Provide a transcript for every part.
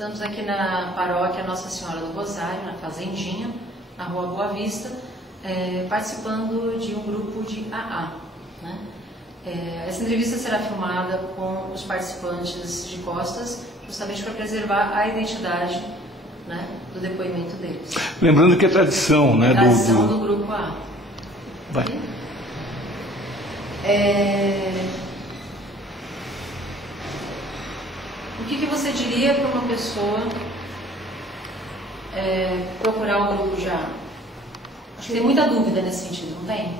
Estamos aqui na paróquia Nossa Senhora do Rosário, na Fazendinha, na Rua Boa Vista, participando de um grupo de AA. Né? Essa entrevista será filmada com os participantes de costas, justamente para preservar a identidade, né, do depoimento deles. Lembrando que é tradição, né? Tradição do grupo AA. Vai. O que você diria para uma pessoa procurar um grupo de AA? Acho que tem muita dúvida nesse sentido, não tem?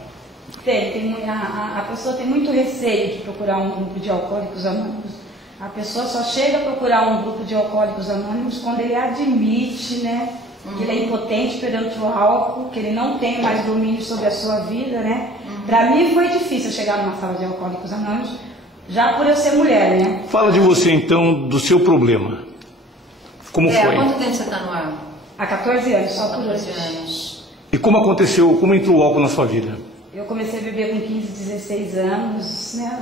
A pessoa tem muito receio de procurar um grupo de alcoólicos anônimos. A pessoa só chega a procurar um grupo de alcoólicos anônimos quando ele admite, né, que ele é impotente perante o álcool, que ele não tem mais domínio sobre a sua vida, né? Para mim foi difícil chegar numa sala de alcoólicos anônimos, já por eu ser mulher, né? Fala de você então, do seu problema. Como foi? Há quanto tempo você está no ar? Há 14 anos, só por 14 hoje. anos. E como aconteceu, como entrou o álcool na sua vida? Eu comecei a beber com 15, 16 anos, né?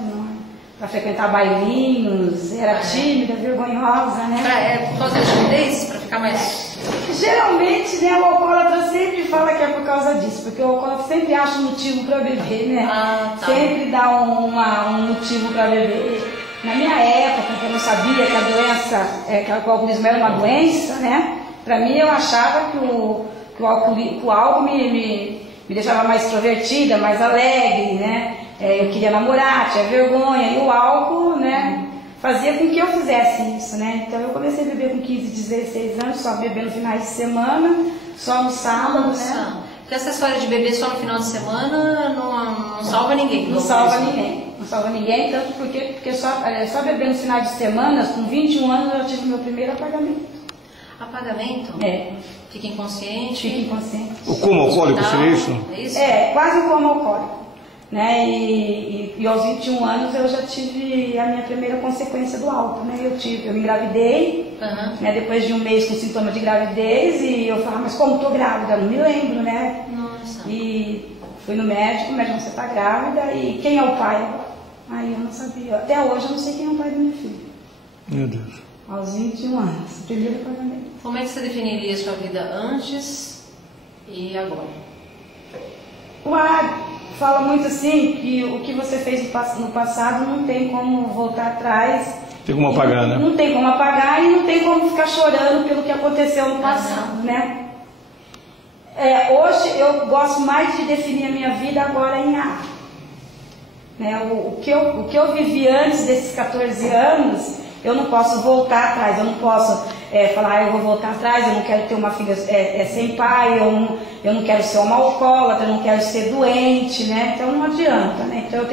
Para frequentar bailinhos, era tímida, vergonhosa, né? Por causa da timidez? Para ficar mais... Geralmente, né, o alcoólatra sempre fala que é por causa disso, porque o alcoólatra sempre acha um motivo para beber, né? Tá. Sempre dá um motivo para beber. Na minha época, que eu não sabia que a doença, que o alcoolismo era uma doença, né? Para mim, eu achava que o álcool me deixava mais extrovertida, mais alegre, né? Eu queria namorar, tinha vergonha, e o álcool, né, fazia com que eu fizesse isso, né? Então eu comecei a beber com 15, 16 anos, só beber no finais de semana, só no sábado, né? Porque essa história de beber só no final de semana não salva ninguém. Não salva ninguém. Não salva ninguém, tanto porque só beber nos finais de semana, com 21 anos eu já tive meu primeiro apagamento. Apagamento? Fica inconsciente? Fica inconsciente. O coma alcoólico seria isso? É isso? Quase um coma alcoólico. Né? E aos 21 anos eu já tive a minha primeira consequência do álcool, né? Eu me engravidei, né? Depois de um mês com sintoma de gravidez, e eu falava, mas como estou grávida? Não me lembro, né? Nossa. E fui no médico, o médico, você está grávida, e quem é o pai? Aí eu não sabia, até hoje eu não sei quem é o pai da minha filha. Meu Deus. Aos 21 anos, primeiro pagamento. Como é que você definiria a sua vida antes e agora? Fala muito assim que o que você fez no passado não tem como voltar atrás. Tem como apagar, né? Não tem como apagar e não tem como ficar chorando pelo que aconteceu no passado, né? Hoje eu gosto mais de definir a minha vida agora em A. Né? O que eu vivi antes desses 14 anos, eu não posso voltar atrás, eu não posso falar, eu vou voltar atrás, eu não quero ter uma filha sem pai, eu não quero ser uma alcoólatra, eu não quero ser doente, né? Então não adianta, né? Então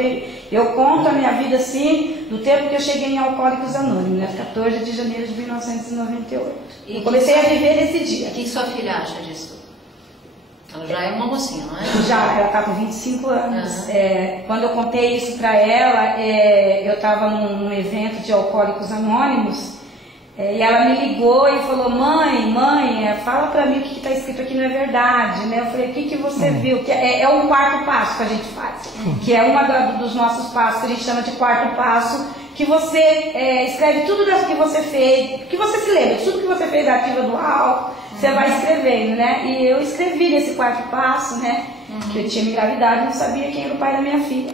eu conto a minha vida assim, do tempo que eu cheguei em Alcoólicos Anônimos, né? 14 de janeiro de 1998. Eu comecei a viver nesse dia. O que sua filha acha disso? Ela já é uma mocinha, não é? Já, ela está com 25 anos. Quando eu contei isso para ela, eu estava num evento de Alcoólicos Anônimos, e ela me ligou e falou, mãe, fala para mim o que está escrito aqui não é verdade, né? Eu falei, o que você viu? Que é um quarto passo que a gente faz, que é dos nossos passos que a gente chama de quarto passo, que você escreve tudo das que você fez, que você se lembra, tudo que você fez da ativa do álcool, você vai escrevendo, né? E eu escrevi nesse quarto passo, né? Que eu tinha me engravidado e não sabia quem era o pai da minha filha.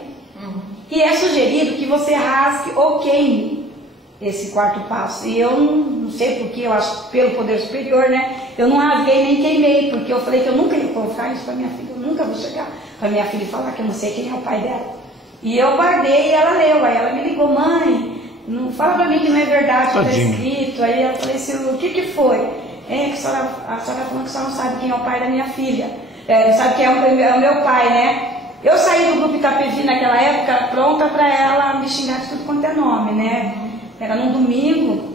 E é sugerido que você rasgue ou queime esse quarto passo. E eu não sei porque, eu acho pelo poder superior, né? Eu não rasguei nem queimei, porque eu falei que eu nunca ia confiar isso para minha filha, eu nunca vou chegar para minha filha e falar que eu não sei quem é o pai dela. E eu guardei e ela leu, aí ela me ligou, mãe, não fala para mim que não é verdade o que está escrito. Aí eu falei assim, o que foi? A senhora falou que a senhora não sabe quem é o pai da minha filha, não sabe quem é o meu pai, né? Eu saí do grupo Itapevi naquela época pronta para ela me xingar de tudo quanto é nome, né? Era num domingo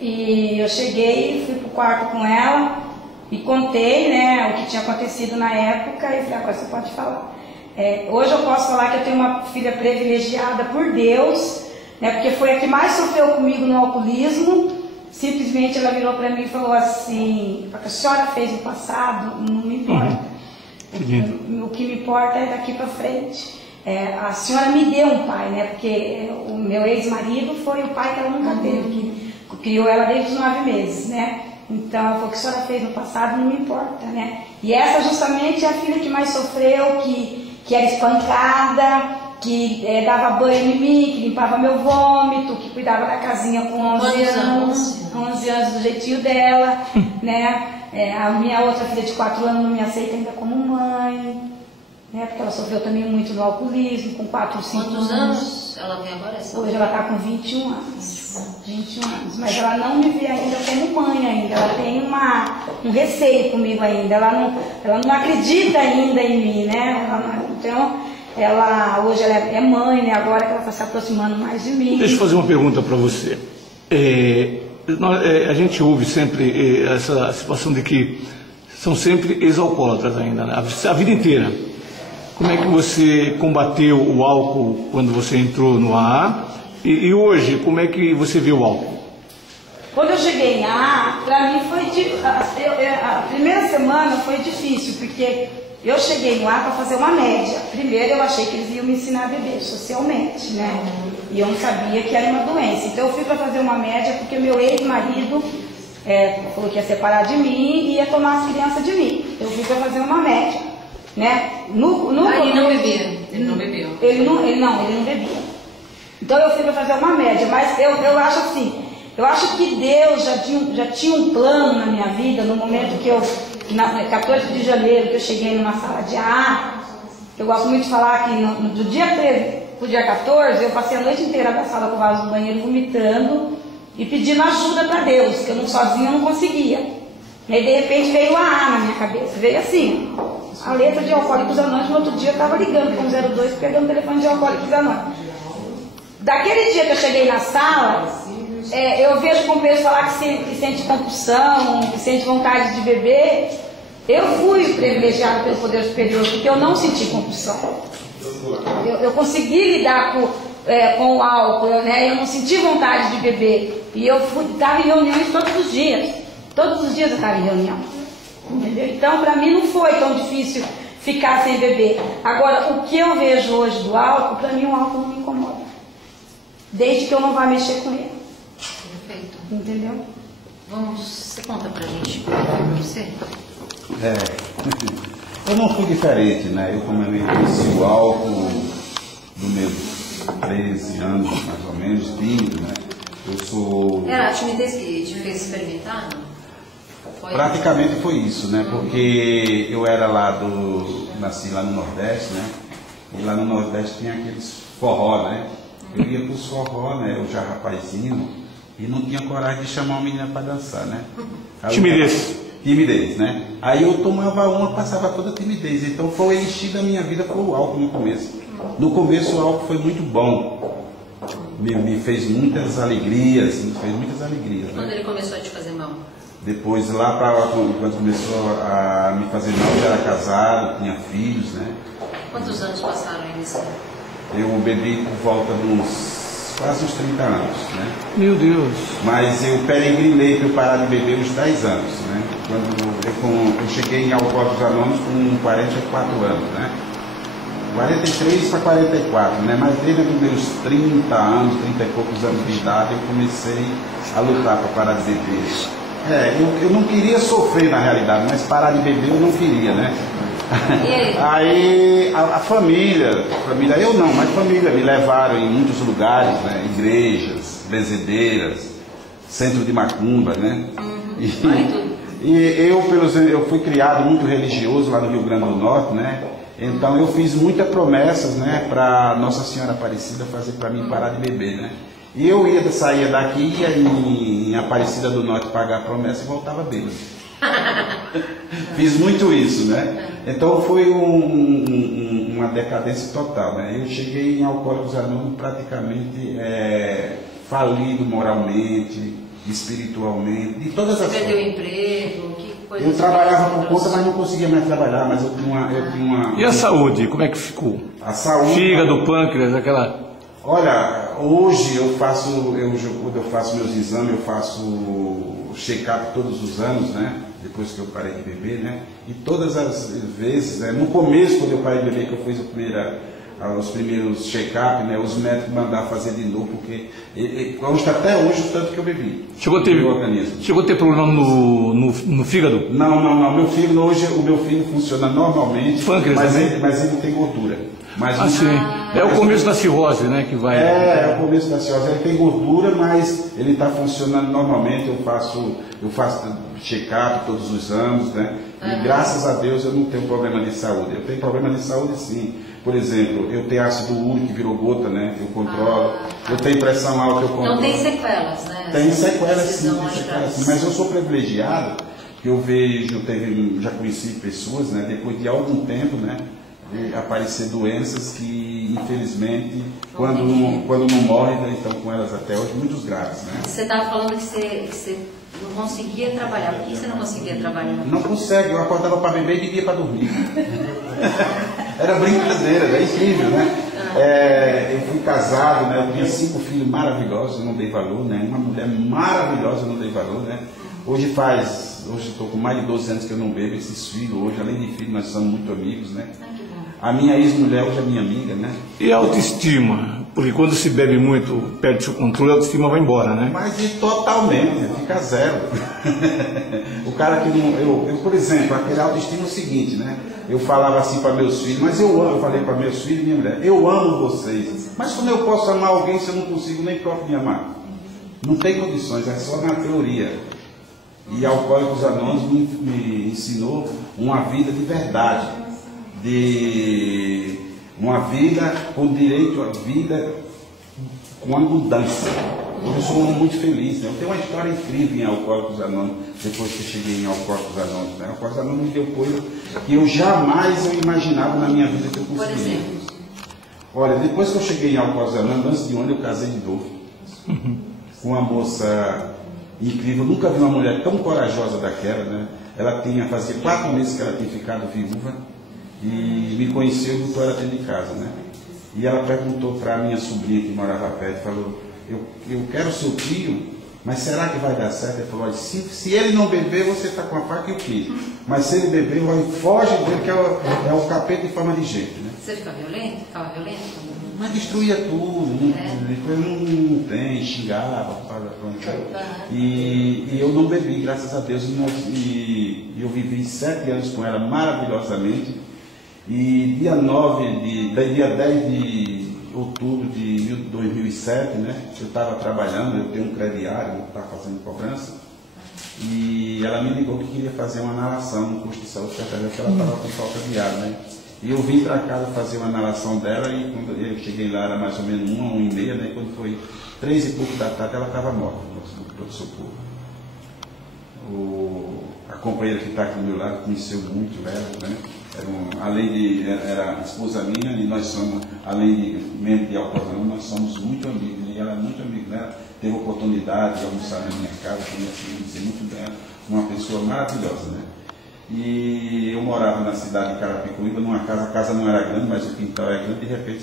e eu cheguei, fui pro quarto com ela e contei, né, o que tinha acontecido na época e falei, agora você pode falar. Hoje eu posso falar que eu tenho uma filha privilegiada por Deus, né, porque foi a que mais sofreu comigo no alcoolismo. Simplesmente ela virou para mim e falou assim, o que a senhora fez no passado não me importa. O que me importa é daqui para frente. A senhora me deu um pai, né? Porque o meu ex-marido foi o pai que ela nunca teve, criou ela desde os 9 meses, né? Então, ela falou: o que a senhora fez no passado não me importa, né? E essa justamente é a filha que mais sofreu, que era espancada, que dava banho em mim, que limpava meu vômito, que cuidava da casinha com 11 anos, 11 anos do jeitinho dela, né? A minha outra filha de 4 anos não me aceita ainda como mãe, né? Porque ela sofreu também muito no alcoolismo, com 4, 5 anos. Quantos anos ela tem agora? Hoje ela está com 21 anos. 21 anos, mas ela não me vê ainda como mãe ainda, ela tem um receio comigo ainda, ela não acredita ainda em mim, né? Então, hoje ela é mãe, né? Agora que ela está se aproximando mais de mim. Deixa eu fazer uma pergunta para você. A gente ouve sempre essa situação de que são sempre ex-alcoólatras ainda, né? A vida inteira. Como é que você combateu o álcool quando você entrou no AA? E hoje, como é que você vê o álcool? Quando eu cheguei em AA, para mim foi a primeira semana foi difícil, porque eu cheguei no AA para fazer uma média. Primeiro eu achei que eles iam me ensinar a beber socialmente, né? E eu não sabia que era uma doença. Então eu fui para fazer uma média porque meu ex-marido falou que ia separar de mim e ia tomar as crianças de mim. Eu fui para fazer uma média, né? Ele não bebia? Ele não bebeu? Ele não bebia. Então eu fui para fazer uma média, mas eu acho assim, eu acho que Deus já tinha um plano na minha vida, no momento que 14 de janeiro, que eu cheguei numa sala de AA. Eu gosto muito de falar que do dia 13 para o dia 14, eu passei a noite inteira na sala com o vaso do banheiro vomitando e pedindo ajuda para Deus, que eu sozinha não conseguia. E aí de repente veio a AA na minha cabeça, veio assim, a letra de Alcoólicos Anônimos. No outro dia eu estava ligando com o 02, pegando o telefone de Alcoólicos Anônimos. Daquele dia que eu cheguei na sala, eu vejo o companheiro falar que sente compulsão, que sente vontade de beber. Eu fui privilegiado pelo poder superior, porque eu não senti compulsão. Eu consegui lidar com o álcool, né? Eu não senti vontade de beber. E eu estava em reuniões todos os dias. Todos os dias eu estava em reunião. Entendeu? Então, para mim, não foi tão difícil ficar sem beber. Agora, o que eu vejo hoje do álcool, para mim o álcool não me incomoda. Desde que eu não vá mexer com ele. Perfeito. Entendeu? Você conta pra gente como foi pra você? Eu não fui diferente, né? Eu conheci o álcool dos meus 13 anos, mais ou menos, tímido, né? Eu sou... Era a timidez que te fez experimentar, não? Praticamente foi isso, né? Porque eu era nasci lá no Nordeste, né? E lá no Nordeste tinha aqueles forró, né? Eu ia para os forró, né? Eu já rapazinho, e não tinha coragem de chamar uma menina para dançar, né? Timidez, né? Aí eu tomava uma, passava toda a timidez. Então foi o enchido da minha vida, foi o álcool no começo. No começo o álcool foi muito bom. Me fez muitas alegrias, né? Quando ele começou a te fazer mal? Depois, quando começou a me fazer mal, eu era casado, tinha filhos, né? Quantos anos passaram aí nesse? Eu bebi por volta de quase uns 30 anos, né? Meu Deus! Mas eu peregrinei para eu parar de beber uns 10 anos, né? Quando eu cheguei em Alcoólicos Anônimos com 44 anos, né? 43 para 44, né? Mas desde os meus 30 anos, 30 e poucos anos de idade, eu comecei a lutar para parar de beber. Eu não queria sofrer na realidade, mas parar de beber eu não queria, né? Aí a família, eu não, mas família me levaram em muitos lugares, né? Igrejas, benzedeiras, centro de macumba, né? Eu fui criado muito religioso lá no Rio Grande do Norte, né? Então eu fiz muitas promessas, né, para Nossa Senhora Aparecida fazer para mim parar de beber, né? E eu saía daqui, ia em Aparecida do Norte pagar a promessa e voltava bêbado. Fiz muito isso, né? Então foi uma decadência total, né? Eu cheguei em Alcoólicos Anônimos praticamente falido moralmente, espiritualmente, de todas as formas. Você perdeu o emprego? Que coisa? Eu trabalhava por conta, mas não conseguia mais trabalhar, mas eu tinha uma... E a saúde, como é que ficou? A saúde... Fígado, pâncreas, aquela... Olha, hoje quando eu faço meus exames, eu faço check-up todos os anos, né? Depois que eu parei de beber, né? E todas as vezes, né? No começo, quando eu parei de beber, que eu fiz os primeiros check-up, né, os médicos mandaram fazer de novo, porque consta até hoje o tanto que eu bebi. Chegou a ter problema no fígado? Não, meu fígado hoje, o meu fígado funciona normalmente, Pâncreas, mas ele tem gordura. Mas sim. É o começo da cirrose, né, que vai... É o começo da cirrose. Ele tem gordura, mas ele está funcionando normalmente. Eu faço check-up todos os anos, né? E graças a Deus eu não tenho problema de saúde. Eu tenho problema de saúde sim. Por exemplo, eu tenho ácido úrico que virou gota, né? Eu controlo. Eu tenho pressão alta, eu controlo. Não tem sequelas, né? Tem sequelas sim, mas eu sou privilegiado, que eu vejo, já conheci pessoas, né? Depois de algum tempo, né? Aparecer doenças que, infelizmente, quando não morrem, né, estão com elas até hoje, muitos graves, né? Você estava falando que você não conseguia trabalhar. Por que você não conseguia trabalhar? Não consegue, eu acordava para beber e vivia para dormir. Era brincadeira, é incrível, né? Eu fui casado, né? Eu tinha 5 filhos maravilhosos, eu não dei valor, né? Uma mulher maravilhosa, eu não dei valor, né? Hoje estou com mais de 12 anos que eu não bebo. Esses filhos hoje, além de filhos, nós somos muito amigos, né? A minha ex-mulher hoje é minha amiga, né? E a autoestima? Porque quando se bebe muito, perde seu controle, a autoestima vai embora, né? Mas totalmente, fica zero. O cara que não... Eu, por exemplo, aquele autoestima é o seguinte, né? Eu falava assim para meus filhos, mas eu falei para meus filhos e minha mulher, eu amo vocês. Mas como eu posso amar alguém se eu não consigo nem próprio me amar? Não tem condições, é só na teoria. E Alcoólicos Anônimos me ensinou uma vida de verdade. De uma vida com direito à vida com abundância. Eu sou muito feliz, né? Eu tenho uma história incrível em Alcoólicos Anônimos, depois que eu cheguei em Alcoólicos Anônimos, né? Alcoólicos Anônimos me deu coisa que eu jamais imaginava na minha vida que eu conseguiria. Por exemplo? Olha, depois que eu cheguei em Alcoólicos Anônimos, antes de onde eu casei de novo, com uma moça incrível. Eu nunca vi uma mulher tão corajosa daquela, né? Ela fazia 4 meses que ela tinha ficado viúva, e me conheceu e botou ela dentro de casa, né? E ela perguntou para a minha sobrinha que morava perto, falou, eu quero seu tio, mas será que vai dar certo? Ele falou, se ele não beber, você está com a faca e o queijo, mas se ele beber, foge dele, que é o capeta em forma de jeito, né? Você ficava violento? Mas destruía tudo, depois não tem, xingava, e eu não bebi, graças a Deus, e eu vivi 7 anos com ela maravilhosamente. E dia 10 de outubro de 2007, né, eu estava trabalhando, eu tenho um crediário, eu estava fazendo cobrança, e ela me ligou que queria fazer uma analação no posto de saúde, porque ela estava com falta de ar, né? E eu vim para casa fazer uma analação dela, e quando eu cheguei lá, era mais ou menos 1h30, né, quando foi 3 e pouco da tarde, ela estava morta no pronto-socorro. A companheira que está aqui do meu lado conheceu muito ela, né? Era a esposa minha, e nós somos, além de membro de Alcoólicos Anônimos, nós somos muito amigos, e ela é muito amiga dela, teve a oportunidade de almoçar na minha casa, conhecer muito dela, uma pessoa maravilhosa, né? E eu morava na cidade de Carapicuíba, numa casa, a casa não era grande, mas o quintal era grande, de repente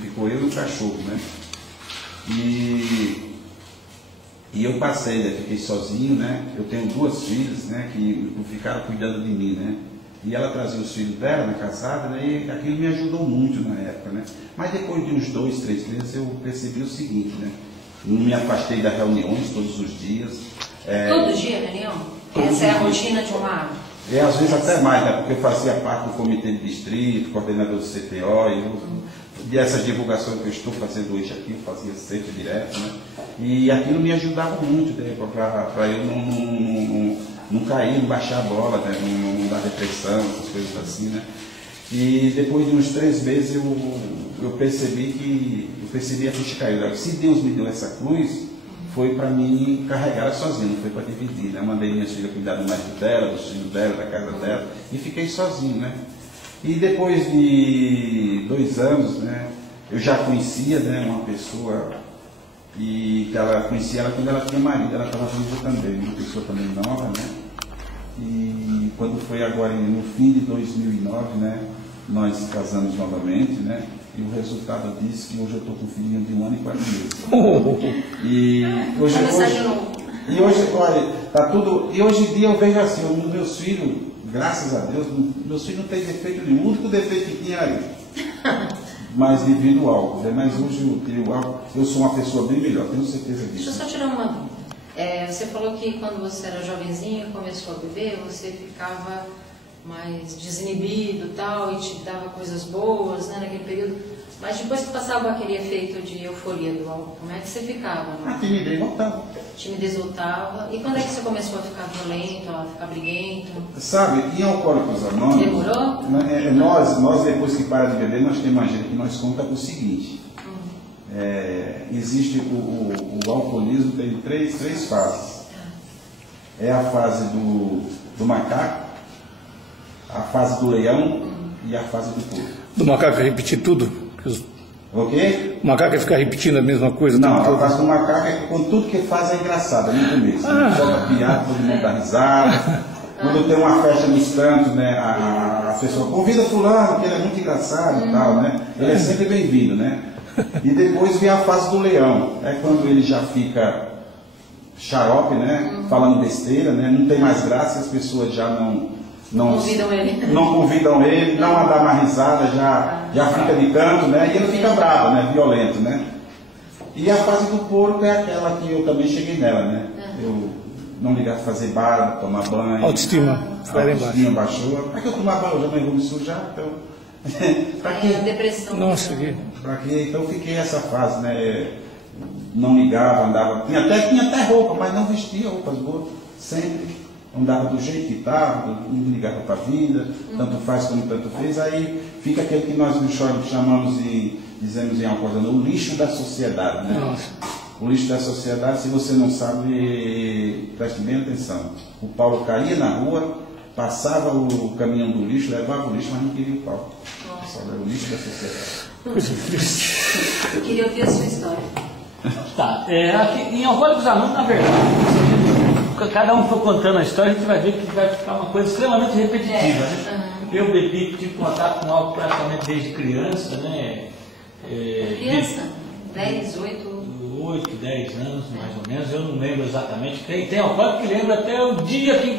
ficou eu e o cachorro, né? E eu passei, né? Fiquei sozinho, né? Eu tenho 2 filhas, né? Que ficaram cuidando de mim, né? E ela trazia os filhos dela na casada, né? E aquilo me ajudou muito na época, né? Mas depois de uns 2, 3 meses eu percebi o seguinte, né? Não me afastei das reuniões todos os dias. Todo dia, reunião? Essa é a rotina de uma área? Às vezes até mais, né? Porque eu fazia parte do comitê de distrito, coordenador do CTO, e essas divulgações que eu estou fazendo hoje aqui, eu fazia sempre direto, né? E aquilo me ajudava muito, né? Para eu não cair, não baixar a bola, né? não dar depressão, essas coisas assim, né? E depois de uns 3 meses eu percebi a ficha caiu. Se Deus me deu essa cruz, foi para mim carregar sozinho, não foi para dividir, né? Eu mandei minhas filhas cuidar do marido dela, dos filhos dela, da casa dela, e fiquei sozinho, né? E depois de 2 anos, né? Eu já conhecia, né? Uma pessoa, e que ela conhecia ela quando ela tinha marido, ela estava viva também, uma pessoa também nova, né? E quando foi agora no fim de 2009, né? Nós casamos novamente, né? E o resultado disse que hoje eu estou com um filhinho de 1 ano e 4 meses. E hoje, olha, tá tudo. E hoje em dia eu vejo assim, os meus filhos, graças a Deus, meus filhos não têm defeito nenhum. O único defeito que tinha era eu. mas devido ao álcool, né? Mas hoje eu sou uma pessoa bem melhor, tenho certeza disso. Deixa eu só tirar uma dúvida. Você falou que quando você era jovenzinho e começou a beber, você ficava mais desinibido e tal, e te dava coisas boas, né, naquele período. Mas depois que passava aquele efeito de euforia do álcool, como é que você ficava? Né? A timidez voltava. Timidez voltava. E quando é que você começou a ficar violento, a ficar briguento? Sabe, em Alcoólicos Anônimos... Demorou? Nós, depois que para de beber, nós temos uma gente que nós conta o seguinte. Existe o alcoolismo, tem três fases. É a fase do macaco, a fase do leão e a fase do porco. Do macaco repetir tudo? O quê? O macaco é ficar repetindo a mesma coisa? Não, a fase do macaco é que com tudo que faz é engraçado, no começo. Solta piada, todo mundo dá risada. Quando tem uma festa nos cantos, né, a pessoa convida fulano, que ele é muito engraçado e tal, né? Ele é sempre bem-vindo, né? E depois vem a fase do leão, é quando ele já fica xarope, né? Falando besteira, né? Não tem mais graça, as pessoas já não convidam ele, não a dar mais risada, já fica de canto, né? E ele fica bravo, né? Violento, né? E a fase do porco é aquela que eu também cheguei nela, né? Eu não ligar a fazer barba, tomar banho. Autoestima baixou. Para que eu tomar banho? Eu já me sujar, então... Pra quê? A depressão. Nossa, pra quê? Então eu fiquei essa fase, né? Não ligava, andava... Tinha até roupa, mas não vestia roupas boas. Sempre andava do jeito que estava, não ligava para a vida, tanto faz como tanto fez. Aí fica aquele que nós chamamos e dizemos em Alcoólicos Anônimos, o lixo da sociedade, né? Nossa. O lixo da sociedade, se você não sabe, preste bem atenção. O Paulo caía na rua, passava o caminhão do lixo, levava o lixo, mas não queria o Paulo. Nossa, era o lixo da sociedade. Coisa triste. Eu queria ouvir a sua história. Tá, aqui, em Alcoólicos Anônimos, na verdade, se cada um for contando a história, a gente vai ver que vai ficar uma coisa extremamente repetitiva, né? Eu bebi, tive contato com álcool praticamente desde criança, né? Criança? 10, 8... 8, 10 anos, mais ou menos, eu não lembro exatamente. Tem alcoólico que lembra até o dia que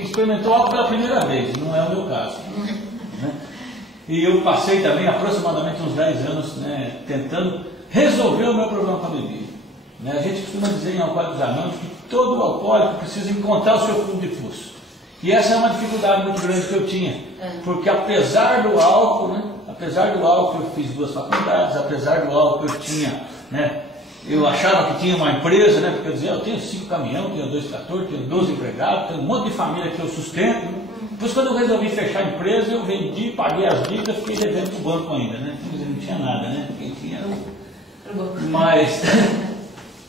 experimentou álcool pela primeira vez, não é o meu caso. Né? E eu passei também aproximadamente uns 10 anos, né, tentando resolver o meu problema com a bebida. Né? A gente costuma dizer em Alcoólicos Anônimos que todo alcoólico precisa encontrar o seu fundo de poço. E essa é uma dificuldade muito grande que eu tinha, porque apesar do álcool, né, eu fiz 2 faculdades, apesar do álcool eu tinha, né, eu achava que tinha uma empresa, né, porque eu dizia, eu tenho 5 caminhões, tenho 2 tratores, tenho 12 empregados, tenho um monte de família que eu sustento. Depois, quando eu resolvi fechar a empresa, eu vendi, paguei as dívidas, fiquei devendo para o banco ainda, né? Quer dizer, não tinha nada, né? Quem tinha era o...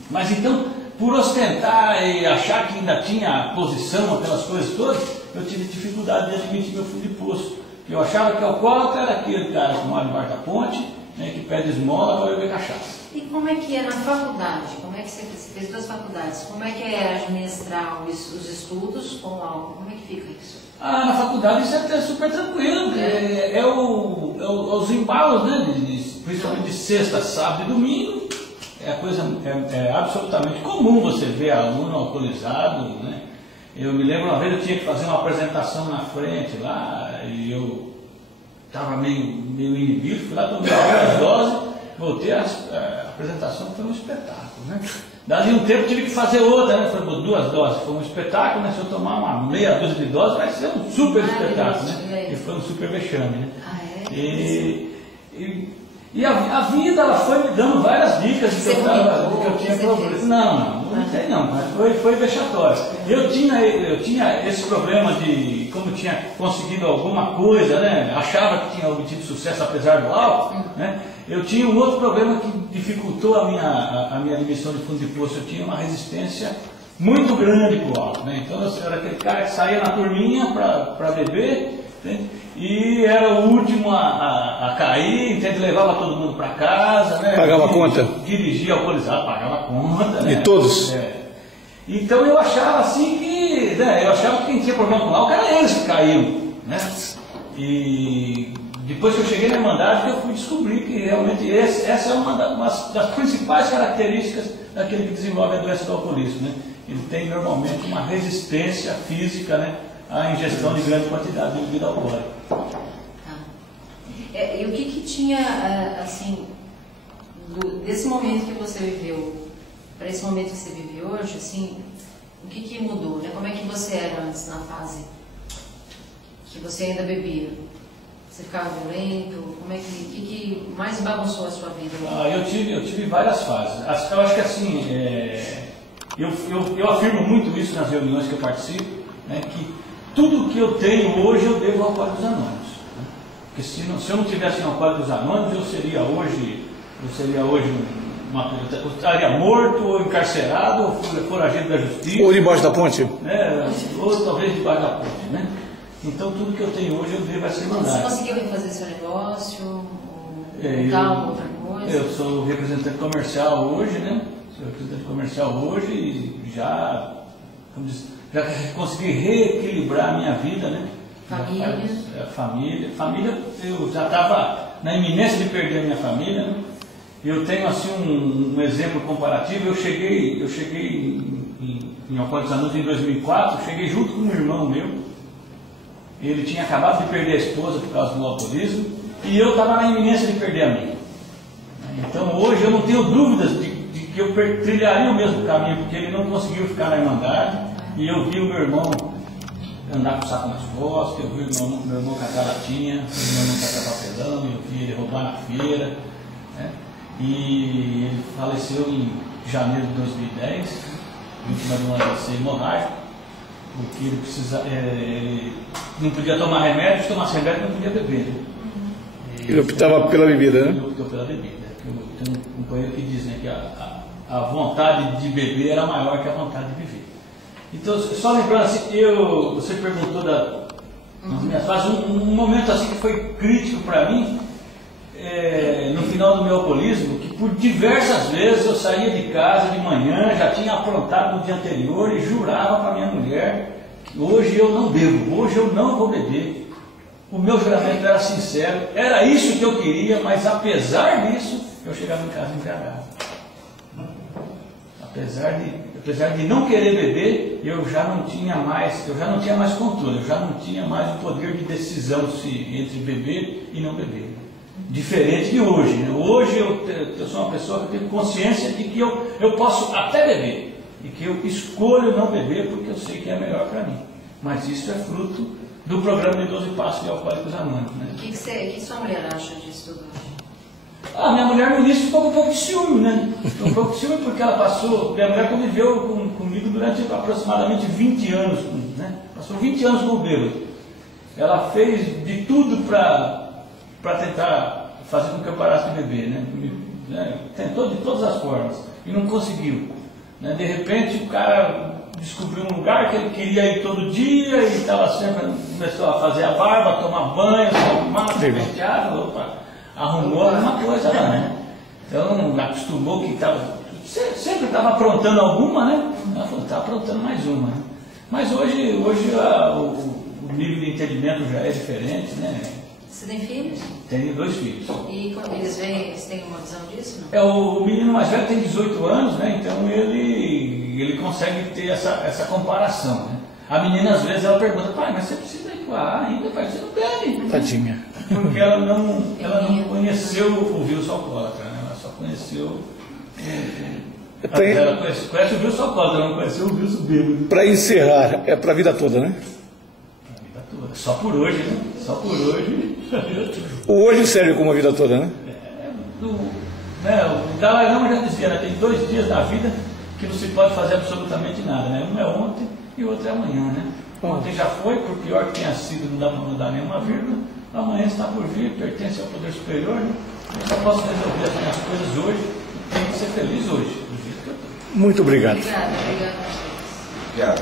Mas então, por ostentar e achar que ainda tinha posição, aquelas coisas todas, eu tive dificuldade de admitir meu fundo de poço. Eu achava que o alcoólatra era aquele cara que mora embaixo da ponte, né, que pede esmola para beber cachaça. E como é que é na faculdade? Como é que você fez 2 faculdades? Como é que é administrar os estudos com o álcool? Como é que fica isso? Na faculdade isso é até super tranquilo. Os embalos, né, principalmente de sexta, sábado e domingo. É absolutamente comum você ver aluno alcoolizado, né? Eu me lembro uma vez eu tinha que fazer uma apresentação na frente lá e eu estava meio inibido, fui lá, tomei uma dose, voltei, a apresentação foi um espetáculo, né? Daí um tempo tive que fazer outra, né? Foi 2 doses, foi um espetáculo, né? Se eu tomar uma meia dúzia de doses vai ser um super espetáculo, né? E foi um super vexame, né? E a vida ela foi me dando várias dicas de que eu tinha problema. Não, mas foi vexatório. Eu tinha esse problema de, como tinha conseguido alguma coisa, né? Achava que tinha obtido sucesso apesar do álcool, né? Eu tinha um outro problema que dificultou a minha admissão de fundo de poço. Eu tinha uma resistência muito grande para o álcool, né? Então eu era aquele cara que saía na turminha para beber, né? E era o último a cair, entende? Levava todo mundo para casa, né? Pagava a conta? Dirigia alcoolizado, pagava a conta, né? De todos? Então eu achava assim que, né? Eu achava que quem tinha problema com álcool era eles que caíam, né? E depois que eu cheguei na Irmandade, eu fui descobrir que realmente essa é uma das principais características daquele que desenvolve a doença do alcoolismo, né? Ele tem normalmente uma resistência física, né, à ingestão de grande quantidade de bebida alcoólica. E o que tinha, assim, desse momento que você viveu para esse momento que você vive hoje, assim, o que mudou, né? Como é que você era antes, na fase que você ainda bebia? Você ficava violento? Como é que mais bagunçou a sua vida? Eu tive várias fases. Eu acho que assim, eu afirmo muito isso nas reuniões que eu participo, né, que tudo que eu tenho hoje eu devo ao Alcoólicos Anônimos. Né? Porque se eu não tivesse no Alcoólicos Anônimos, eu seria hoje eu estaria morto, ou encarcerado, ou foragido da justiça. Ou debaixo da ponte? Ou talvez debaixo da ponte, né? Então tudo que eu tenho hoje eu devo a essa irmandade. Você conseguiu refazer seu negócio? Ou mudar outra coisa? Eu sou representante comercial hoje, né? Sou representante comercial hoje e já consegui reequilibrar a minha vida, né? Família, eu já estava na iminência de perder a minha família, né? Eu tenho assim um exemplo comparativo. Eu cheguei em Alcoólicos Anônimos em 2004, cheguei junto com um irmão meu. Ele tinha acabado de perder a esposa por causa do alcoolismo e eu estava na iminência de perder a minha. Então hoje eu não tenho dúvidas de que eu trilharia o mesmo caminho, porque ele não conseguiu ficar na Irmandade e eu vi o meu irmão andar com o saco nas costas, eu vi o meu irmão catar latinha, eu vi o meu irmão catar papelão, eu vi ele roubar na feira, né? E ele faleceu em janeiro de 2010, vítima de um AVC hemorrágico, porque ele não podia tomar remédio, se tomasse remédio não podia beber. Né? Ele optava pela bebida, né? Ele optou pela bebida. Tem um companheiro que diz, né, que a vontade de beber era maior que a vontade de viver. Então, só lembrando assim, você perguntou nas minhas fases, um momento assim que foi crítico para mim, no final do meu alcoolismo, que por diversas vezes eu saía de casa de manhã, já tinha aprontado no dia anterior e jurava para minha mulher que hoje eu não bebo, hoje eu não vou beber. O meu juramento era sincero, era isso que eu queria, mas apesar disso, eu chegava em casa embriagado. Apesar de não querer beber, eu já não tinha mais controle, eu já não tinha mais o poder de decisão entre beber e não beber. Diferente de hoje, né? Hoje eu sou uma pessoa que tenho consciência de que eu posso até beber e que eu escolho não beber porque eu sei que é melhor para mim. Mas isso é fruto do programa de 12 Passos de Alcoólicos Anônimos. Né? O que sua mulher acha disso tudo hoje? Minha mulher no início ficou com um pouco de ciúme, né? Ficou um pouco de ciúme porque minha mulher conviveu comigo durante aproximadamente 20 anos, né? Passou 20 anos com o bêbado. Ela fez de tudo para tentar fazer com que eu parasse de beber, né? Tentou de todas as formas e não conseguiu. Né? De repente o cara descobriu um lugar que ele queria ir todo dia e estava sempre, começou a fazer a barba, tomar banho, tomar penteado, arrumou alguma coisa lá, né? Então acostumou que sempre estava aprontando alguma, né? Ela falou, está aprontando mais uma. Né? Mas hoje o nível de entendimento já é diferente, né? Você tem filhos? Tenho 2 filhos. E quando eles têm uma visão disso? Não? O menino mais velho tem 18 anos, né? Então ele consegue ter essa comparação. Né? A menina às vezes ela pergunta, pai, mas você precisa ir com a AA ainda, pai, você não bebe. Tadinha. Porque ela não conheceu o Wilson alcoólatra, né? Ela só conheceu. Ela conhece o Wilson alcoólatra, ela não conheceu o Wilson bêbado. Para encerrar, é para a vida toda, né? Para a vida toda. Só por hoje, né? Só por hoje. O hoje serve como a vida toda, né? O Dalai Lama já dizia, né? Tem 2 dias da vida que não se pode fazer absolutamente nada, né? Um é ontem e o outro é amanhã, né? Ontem já foi, por pior que tenha sido, não dá para mudar nenhuma vírgula. Amanhã está por vir, pertence ao poder superior, né? Eu só posso resolver as minhas coisas hoje e tenho que ser feliz hoje, do jeito que eu estou. Muito obrigado. Obrigada. Obrigado.